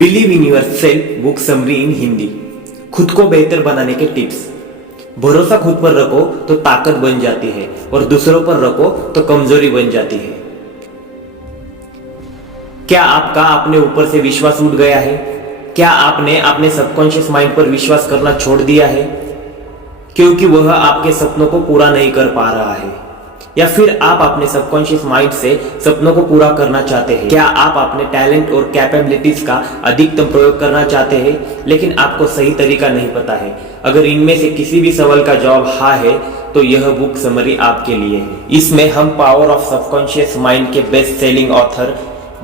Believe in your self book summary इन हिंदी। खुद को बेहतर बनाने के टिप्स। भरोसा खुद पर रखो तो ताकत बन जाती है और दूसरों पर रखो तो कमजोरी बन जाती है। क्या आपका अपने ऊपर से विश्वास उठ गया है? क्या आपने अपने सबकॉन्शियस माइंड पर विश्वास करना छोड़ दिया है क्योंकि वह आपके सपनों को पूरा नहीं कर पा रहा है? या फिर आप अपने सबकॉन्शियस माइंड से सपनों को पूरा करना चाहते हैं? क्या आप अपने टैलेंट और कैपेबिलिटीज का अधिकतम प्रयोग करना चाहते हैं लेकिन आपको सही तरीका नहीं पता है? अगर इनमें से किसी भी सवाल का जवाब हाँ है तो यह बुक समरी आपके लिए है। इसमें हम पावर ऑफ सबकॉन्शियस माइंड के best selling author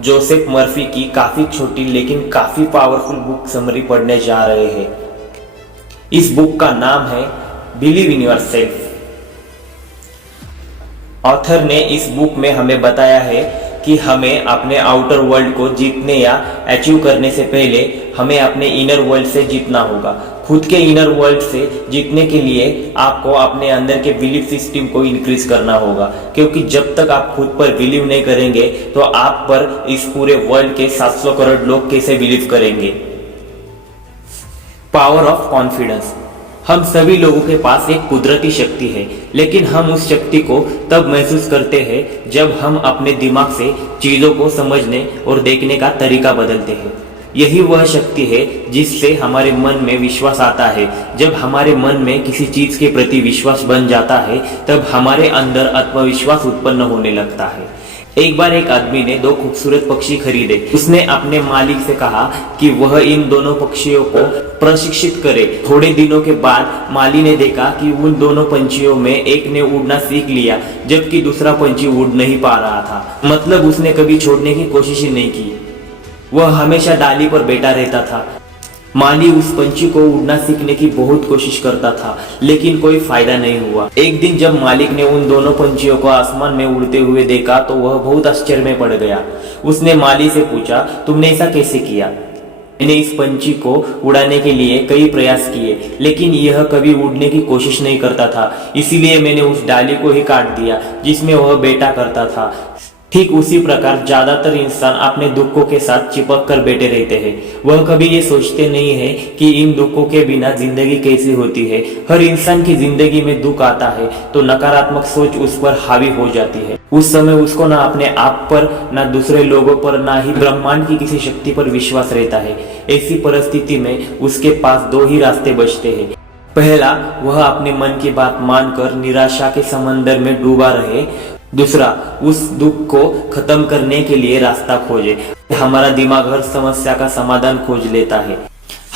Joseph Murphy की काफी छोटी लेकिन काफी पावरफुल बुक समरी पढ़ने जा रहे हैं। इस बुक का नाम है believe in your self. Author ने इस बुक में हमें बताया है कि हमें अपने आउटर वर्ल्ड को जीतने या अचीव करने से पहले हमें अपने इनर वर्ल्ड से जीतना होगा। खुद के इनर वर्ल्ड से जीतने के लिए आपको अपने अंदर के बिलीफ सिस्टम को इंक्रीज करना होगा, क्योंकि जब तक आप खुद पर बिलीव नहीं करेंगे तो आप पर इस पूरे वर्ल्ड के 700 करोड़ लोग कैसे बिलीव करेंगे। Power of confidence. हम सभी लोगों के पास एक कुदरती शक्ति है, लेकिन हम उस शक्ति को तब महसूस करते हैं जब हम अपने दिमाग से चीजों को समझने और देखने का तरीका बदलते हैं। यही वह शक्ति है जिससे हमारे मन में विश्वास आता है। जब हमारे मन में किसी चीज के प्रति विश्वास बन जाता है तब हमारे अंदर आत्मविश्वास उत्पन्न होने लगता है। एक बार एक आदमी ने 2 खूबसूरत पक्षी खरीदे। उसने अपने मालिक से कहा कि वह इन दोनों पक्षियों को प्रशिक्षित करे। थोड़े दिनों के बाद माली ने देखा कि उन दोनों पंछियों में एक ने उड़ना सीख लिया जबकि दूसरा पंछी उड़ नहीं पा रहा था। मतलब उसने कभी छोड़ने की कोशिश ही नहीं की, वह हमेशा डाली पर बैठा रहता था। माली उस पंछी को उड़ना सीखने की बहुत कोशिश करता था लेकिन कोई फायदा नहीं हुआ। एक दिन जब मालिक ने उन दोनों पंछियों को आसमान में उड़ते हुए देखा तो वह बहुत आश्चर्य में पड़ गया। उसने माली से पूछा, तुमने ऐसा कैसे किया? मैंने इस पंछी को उड़ाने के लिए कई प्रयास किए लेकिन यह कभी उड़ने की कोशिश नहीं करता था, इसीलिए मैंने उस डाली को ही काट दिया जिसमें वह बैठा करता था। ठीक उसी प्रकार ज्यादातर इंसान अपने दुखों के साथ चिपक कर बैठे रहते हैं। वह कभी ये सोचते नहीं है कि इन दुखों के बिना जिंदगी कैसी होती है। हर इंसान की जिंदगी में दुख आता है तो नकारात्मक सोच उस पर हावी हो जाती है। उस समय उसको ना अपने आप पर, ना दूसरे लोगों पर, ना ही ब्रह्मांड की किसी शक्ति पर विश्वास रहता है। ऐसी परिस्थिति में उसके पास 2 ही रास्ते बचते हैं। पहला, वह अपने मन की बात मानकर निराशा के समंदर में डूबा रहे। दूसरा, उस दुख को खत्म करने के लिए रास्ता खोजे। हमारा दिमाग हर समस्या का समाधान खोज लेता है।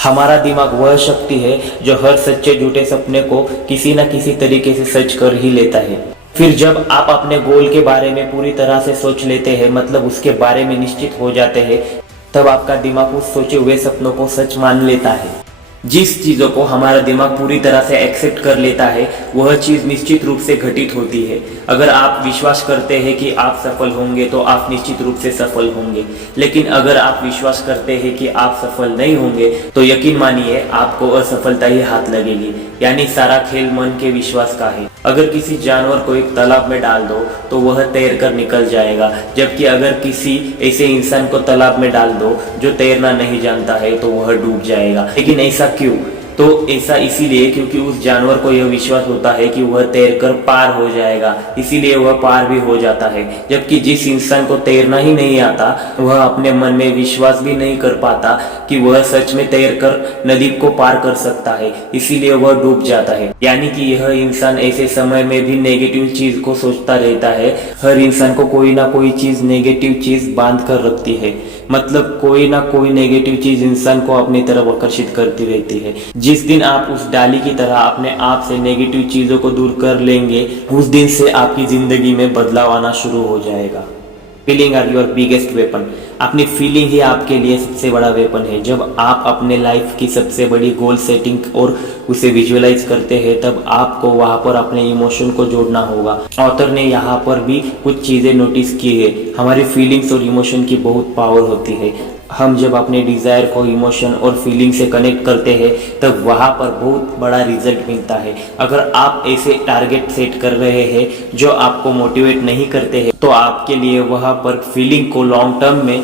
हमारा दिमाग वह शक्ति है जो हर सच्चे झूठे सपने को किसी न किसी तरीके से सच कर ही लेता है। फिर जब आप अपने गोल के बारे में पूरी तरह से सोच लेते हैं, मतलब उसके बारे में निश्चित हो जाते हैं, तब आपका दिमाग उस सोचे हुए सपनों को सच मान लेता है। जिस चीजों को हमारा दिमाग पूरी तरह से एक्सेप्ट कर लेता है वह चीज निश्चित रूप से घटित होती है। अगर आप विश्वास करते हैं कि आप सफल होंगे तो आप निश्चित रूप से सफल होंगे, लेकिन अगर आप विश्वास करते हैं कि आप सफल नहीं होंगे तो यकीन मानिए आपको असफलता ही हाथ लगेगी। यानी सारा खेल मन के विश्वास का है। अगर किसी जानवर को एक तालाब में डाल दो तो वह तैर कर निकल जाएगा, जबकि अगर किसी ऐसे इंसान को तालाब में डाल दो जो तैरना नहीं जानता है तो वह डूब जाएगा। लेकिन ऐसा क्यों? तो ऐसा इसीलिए क्योंकि उस जानवर को यह विश्वास होता है कि वह तैरकर पार हो जाएगा, इसीलिए वह पार भी हो जाता है। जबकि जिस इंसान को तैरना ही नहीं आता वह अपने मन में विश्वास भी नहीं कर पाता कि वह सच में तैरकर नदी को पार कर सकता है, इसीलिए वह डूब जाता है। यानी कि यह इंसान ऐसे समय में भी नेगेटिव चीज को सोचता रहता है। हर इंसान को कोई ना कोई चीज, नेगेटिव चीज बांध कर रखती है, मतलब कोई ना कोई नेगेटिव चीज इंसान को अपनी तरफ आकर्षित करती रहती है। जिस दिन आप उस डाली की तरह अपने आप से नेगेटिव चीजों को दूर कर लेंगे, उस दिन से आपकी जिंदगी में बदलाव आना शुरू हो जाएगा। Feeling are your biggest weapon. अपनी फीलिंग ही आपके लिए सबसे बड़ा वेपन है। जब आप अपने लाइफ की सबसे बड़ी गोल सेटिंग और उसे विजुअलाइज करते हैं तब आपको वहां पर अपने इमोशन को जोड़ना होगा। ऑथर ने यहाँ पर भी कुछ चीजें नोटिस की है। हमारी फीलिंग्स और इमोशन की बहुत पावर होती है। हम जब अपने डिजायर को इमोशन और फीलिंग से कनेक्ट करते हैं तब वहाँ पर बहुत बड़ा रिजल्ट मिलता है। अगर आप ऐसे टारगेट सेट कर रहे हैं जो आपको मोटिवेट नहीं करते हैं तो आपके लिए वहाँ पर फीलिंग को लॉन्ग टर्म में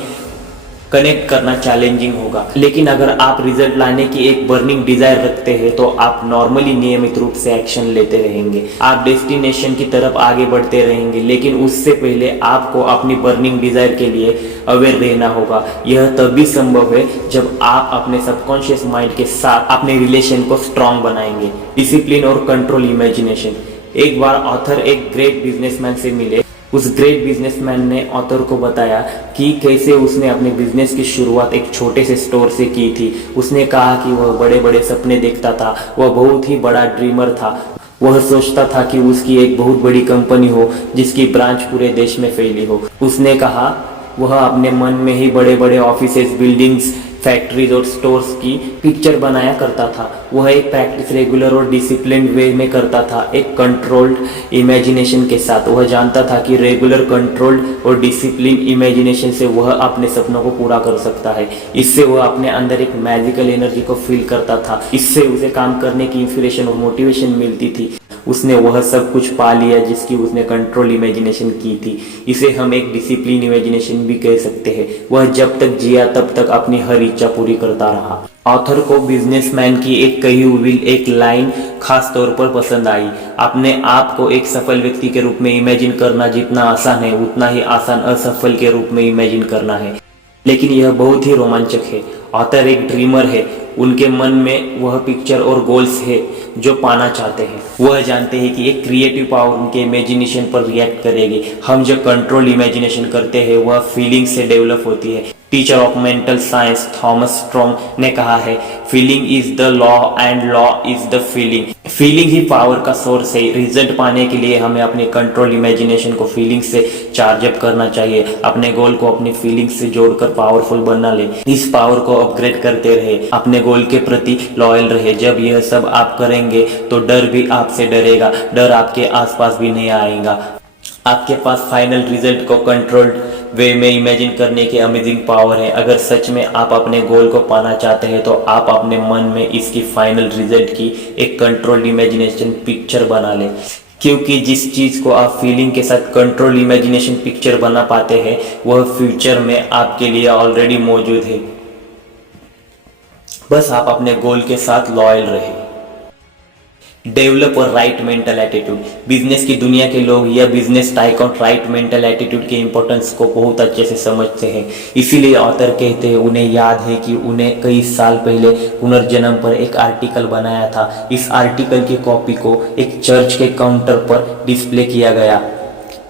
कनेक्ट करना चैलेंजिंग होगा। लेकिन अगर आप रिजल्ट लाने की एक बर्निंग डिजायर रखते हैं तो आप नॉर्मली नियमित रूप से एक्शन लेते रहेंगे। आप डेस्टिनेशन की तरफ आगे बढ़ते रहेंगे, लेकिन उससे पहले आपको अपनी बर्निंग डिजायर के लिए अवेयर रहना होगा। यह तभी संभव है जब आप अपने सबकॉन्शियस माइंड के साथ अपने रिलेशन को स्ट्रांग बनाएंगे। डिसिप्लिन और कंट्रोल इमेजिनेशन। एक बार ऑथर एक ग्रेट बिजनेसमैन से मिले। उस ग्रेट बिजनेसमैन ने ऑथर को बताया कि कैसे उसने अपने बिजनेस की शुरुआत एक छोटे से स्टोर से की थी। उसने कहा कि वह बड़े बड़े सपने देखता था, वह बहुत ही बड़ा ड्रीमर था। वह सोचता था कि उसकी एक बहुत बड़ी कंपनी हो जिसकी ब्रांच पूरे देश में फैली हो। उसने कहा वह अपने मन में ही बड़े बड़े ऑफिसेज, बिल्डिंग्स, फैक्ट्रीज और स्टोर्स की पिक्चर बनाया करता था। वह एक प्रैक्टिस रेगुलर और डिसिप्लिन वे में करता था, एक कंट्रोल्ड इमेजिनेशन के साथ। वह जानता था कि रेगुलर, कंट्रोल्ड और डिसिप्लिन इमेजिनेशन से वह अपने सपनों को पूरा कर सकता है। इससे वह अपने अंदर एक मैजिकल एनर्जी को फील करता था। इससे उसे काम करने की इंस्पिरेशन और मोटिवेशन मिलती थी। उसने वह सब कुछ पा लिया जिसकी उसने कंट्रोल इमेजिनेशन की थी। इसे हम एक डिसिप्लिन इमेजिनेशन भी कह सकते हैं। वह जब तक जिया तब तक अपनी हर इच्छा पूरी करता रहा। ऑथर को बिजनेसमैन की एक कही हुई एक लाइन खास तौर पर पसंद आई। अपने आप को एक सफल व्यक्ति के रूप में इमेजिन करना जितना आसान है, उतना ही आसान असफल के रूप में इमेजिन करना है। लेकिन यह बहुत ही रोमांचक है। ऑथर एक ड्रीमर है। उनके मन में वह पिक्चर और गोल्स है जो पाना चाहते हैं। वह जानते हैं कि एक क्रिएटिव पावर उनके इमेजिनेशन पर रिएक्ट करेगी। हम जो कंट्रोल इमेजिनेशन करते हैं वह फीलिंग से डेवलप होती है। Teacher of mental science Thomas strong ने कहा है, feeling is the law and law is the feeling. Feeling he power का सोर्स है। रिजल्ट पाने के लिए हमें अपने कंट्रोल इमेजिनेशन को फीलिंग से चार्ज अप करना चाहिए। अपने गोल को अपनी फीलिंग से जोड़कर पावरफुल बना ले। इस पावर को अपग्रेड करते रहे, अपने गोल के प्रति लॉयल रहे। जब यह सब आप करेंगे तो डर भी आपसे डरेगा, डर आपके आसपास भी नहीं आएगा। आपके पास फाइनल रिजल्ट को कंट्रोल्ड वे में इमेजिन करने की अमेजिंग पावर है। अगर सच में आप अपने गोल को पाना चाहते हैं तो आप अपने मन में इसकी फाइनल रिजल्ट की एक कंट्रोल्ड इमेजिनेशन पिक्चर बना लें। क्योंकि जिस चीज को आप फीलिंग के साथ कंट्रोल इमेजिनेशन पिक्चर बना पाते हैं वह फ्यूचर में आपके लिए ऑलरेडी मौजूद है। बस आप अपने गोल के साथ लॉयल रहे। डेवलप और राइट मेंटल एटीट्यूड। बिजनेस की दुनिया के लोग या business tycoon right mental attitude के इंपॉर्टेंस को बहुत अच्छे से समझते हैं। इसीलिए ऑथर कहते हैं उन्हें याद है कि उन्हें कई साल पहले पुनर्जन्म पर एक आर्टिकल बनाया था। इस आर्टिकल की कॉपी को एक चर्च के काउंटर पर डिस्प्ले किया गया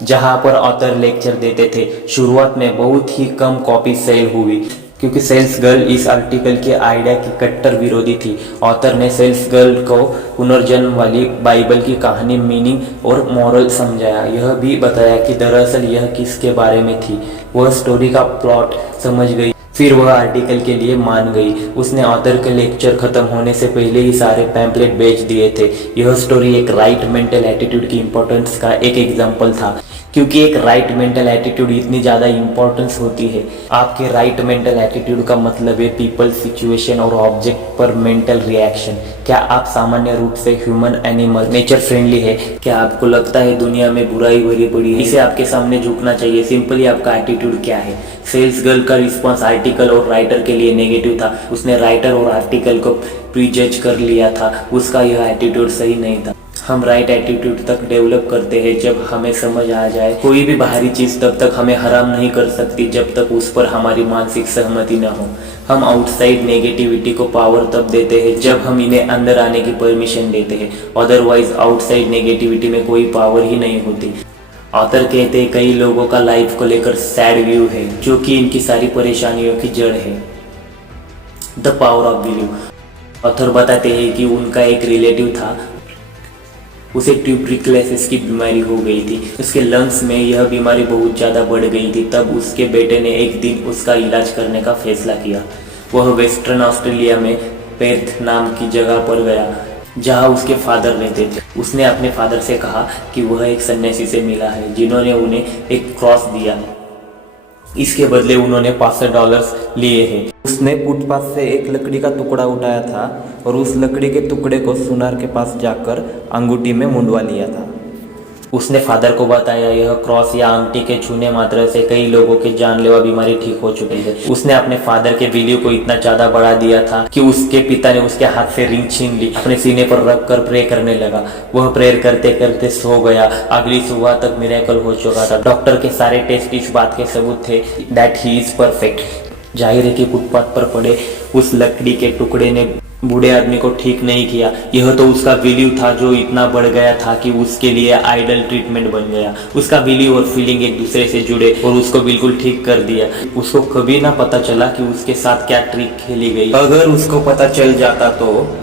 जहां पर ऑथर लेक्चर देते थे। शुरुआत में बहुत ही कम कॉपी सेल हुई क्योंकि सेल्स गर्ल इस आर्टिकल के आइडिया की कट्टर विरोधी थी। ऑथर ने सेल्स गर्ल को पुनर्जन्म वाली बाइबल की कहानी, मीनिंग और मॉरल समझाया। यह भी बताया कि दरअसल यह किसके बारे में थी। वह स्टोरी का प्लॉट समझ गई, फिर वह आर्टिकल के लिए मान गई। उसने ऑथर के लेक्चर खत्म होने से पहले ही सारे पैम्पलेट बेच दिए थे। यह स्टोरी एक राइट मेंटल एटीट्यूड की इंपॉर्टेंस का एक एग्जाम्पल था। क्योंकि एक राइट मेंटल एटीट्यूड इतनी ज़्यादा इंपॉर्टेंस होती है। आपके राइट मेंटल एटीट्यूड का मतलब है पीपल, सिचुएशन और ऑब्जेक्ट पर मेंटल रिएक्शन। क्या आप सामान्य रूप से ह्यूमन, एनिमल, नेचर फ्रेंडली है? क्या आपको लगता है दुनिया में बुराई भरी पड़ी है? इसे आपके सामने झुकना चाहिए। सिंपली आपका एटीट्यूड क्या है? सेल्स गर्ल का रिस्पॉन्स आर्टिकल और राइटर के लिए नेगेटिव था। उसने राइटर और आर्टिकल को प्रीजज कर लिया था। उसका यह एटीट्यूड सही नहीं था। हम राइट एटीट्यूड तक डेवलप करते हैं जब हमें समझ आ जाए कोई भी बाहरी चीज तब तक हमें हराम नहीं कर सकती जब तक उस पर हमारी मानसिक सहमति न हो। हम आउटसाइड नेगेटिविटी को पावर तब देते हैं जब हम इन्हें अंदर आने की परमिशन देते हैं। अदरवाइज आउटसाइड नेगेटिविटी में कोई पावर ही नहीं होती। ऑथर कहते हैं कई लोगों का लाइफ को लेकर सैड व्यू है जो कि इनकी सारी परेशानियों की जड़ है। The power of believe. Author बताते हैं कि उनका एक रिलेटिव था, उसे ट्यूबरक्लोसिस की बीमारी हो गई थी। उसके लंग्स में यह बीमारी बहुत ज़्यादा बढ़ गई थी। तब उसके बेटे ने एक दिन उसका इलाज करने का फैसला किया। वह वेस्टर्न ऑस्ट्रेलिया में पेर्थ नाम की जगह पर गया जहां उसके फादर रहते थे। उसने अपने फादर से कहा कि वह एक सन्यासी से मिला है जिन्होंने उन्हें एक क्रॉस दिया। इसके बदले उन्होंने $500 लिए हैं। उसने फुटपाथ से एक लकड़ी का टुकड़ा उठाया था और उस लकड़ी के टुकड़े को सुनार के पास जाकर अंगूठी में मुंडवा लिया था। उसने फादर को बताया यह क्रॉस या अंगूठी के छूने मात्र से कई लोगों की जानलेवा बीमारी ठीक हो चुकी है। उसने अपने फादर के बिलीव को इतना ज्यादा बढ़ा दिया था कि उसके पिता ने उसके हाथ से रिंग छीन ली, अपने सीने पर रख कर प्रे करने लगा। वह प्रेयर करते करते सो गया। अगली सुबह तक मिरेकल हो चुका था। डॉक्टर के सारे टेस्ट इस बात के सबूत थे दैट ही इज परफेक्ट। जाहिर है कि फुटपाथ पर पड़े उस लकड़ी के टुकड़े ने बूढ़े आदमी को ठीक नहीं किया। यह तो उसका बिलीव था जो इतना बढ़ गया था कि उसके लिए आइडल ट्रीटमेंट बन गया। उसका बिलीव और फीलिंग एक दूसरे से जुड़े और उसको बिल्कुल ठीक कर दिया। उसको कभी ना पता चला कि उसके साथ क्या ट्रिक खेली गई। अगर उसको पता चल जाता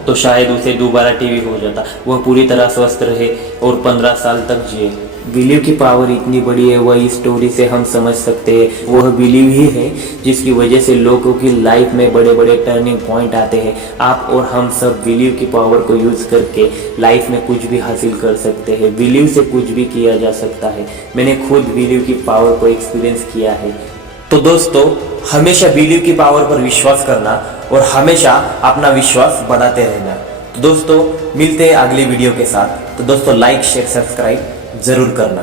तो शायद उसे दोबारा टीवी हो जाता। वह पूरी तरह स्वस्थ रहे और 15 साल तक जिए। बिलीव की पावर इतनी बड़ी है वह इस स्टोरी से हम समझ सकते हैं। वह बिलीव ही है जिसकी वजह से लोगों की लाइफ में बड़े बड़े टर्निंग पॉइंट आते हैं। आप और हम सब बिलीव की पावर को यूज करके लाइफ में कुछ भी हासिल कर सकते हैं। बिलीव से कुछ भी किया जा सकता है। मैंने खुद बिलीव की पावर को एक्सपीरियंस किया है। तो दोस्तों, हमेशा बिलीव की पावर पर विश्वास करना और हमेशा अपना विश्वास बढ़ाते रहना। तो दोस्तों, मिलते हैं अगली वीडियो के साथ। तो दोस्तों, लाइक शेयर सब्सक्राइब जरूर करना।